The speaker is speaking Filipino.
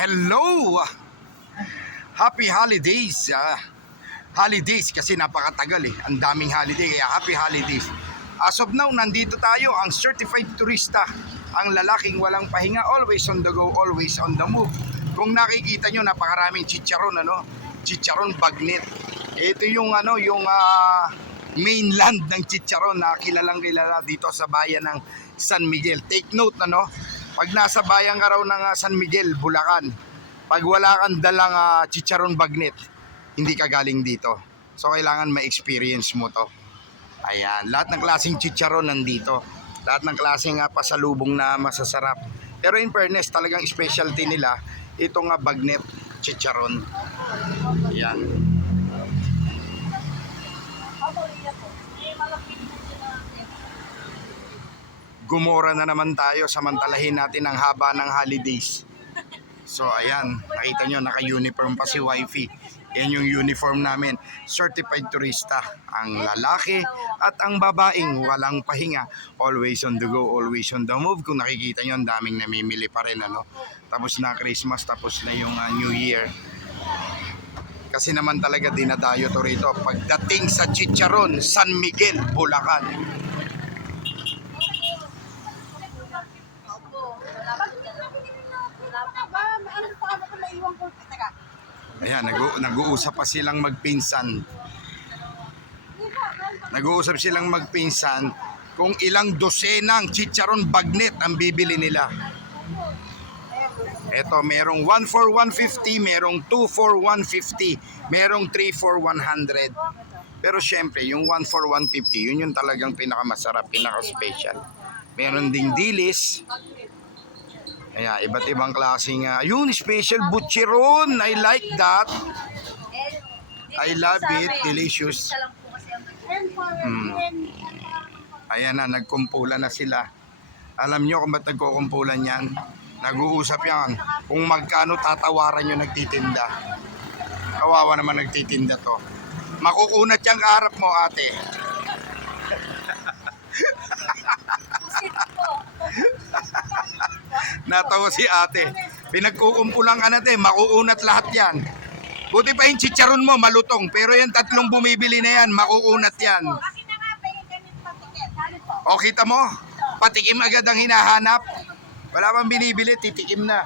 Hello! Happy holidays! Holidays kasi napakatagal eh. Ang daming holiday kaya happy holidays. As of now, nandito tayo, ang certified turista. Ang lalaking walang pahinga, always on the go, always on the move. Kung nakikita nyo, napakaraming chicharon, chicharon bagnet. Ito yung mainland ng chicharon na kilalang kilala dito sa bayan ng San Miguel. Take note, pag nasa bayan ka raw ng San Miguel, Bulacan, pag wala kang dalang chicharon bagnet, hindi ka galing dito. So kailangan ma-experience mo to. Ayan, lahat ng klaseng chicharon nandito. Lahat ng klaseng pasalubong na masasarap. Pero in fairness, talagang specialty nila itong bagnet chicharon. Ayan. Gumora na naman tayo, samantalahin natin ang haba ng holidays. So ayan, nakita nyo, naka-uniform pa si wifey. Yan yung uniform namin, certified turista. Ang lalaki at ang babaeng walang pahinga. Always on the go, always on the move. Kung nakikita nyo, ang daming namimili pa rin. Tapos na Christmas, tapos na yung New Year. Kasi naman talaga dinadayo to rito. Pagdating sa chicharon, San Miguel, Bulacan. Ayan, nag-uusap pa silang magpinsan. Nag-uusap silang magpinsan kung ilang dosenang chicharon bagnet ang bibili nila. Eto, merong 1 for 150, merong 2 for 150, merong 3 for 100. Pero syempre, yung 1 for 150, yun yung talagang pinakamasarap, pinaka-special. Meron ding dilis. Ayan, iba't ibang klaseng, yun, special butcheron. I like that. I love it. Delicious. Ayan na, nagkumpulan na sila. Alam nyo kung ba't nagkukumpulan yan? Nag-uusap yan. Kung magkano tatawaran nyo nagtitinda. Kawawa naman nagtitinda to. Makukunat yung kaharap mo, ate. Natawa si ate. Pinagkukumpulan ka natin, makuunat lahat yan. Buti pa yung chicharon mo, malutong. Pero yung tatlong bumibili na yan, makuunat yan. O kita mo, patikim agad ang hinahanap. Wala pang binibili, titikim na.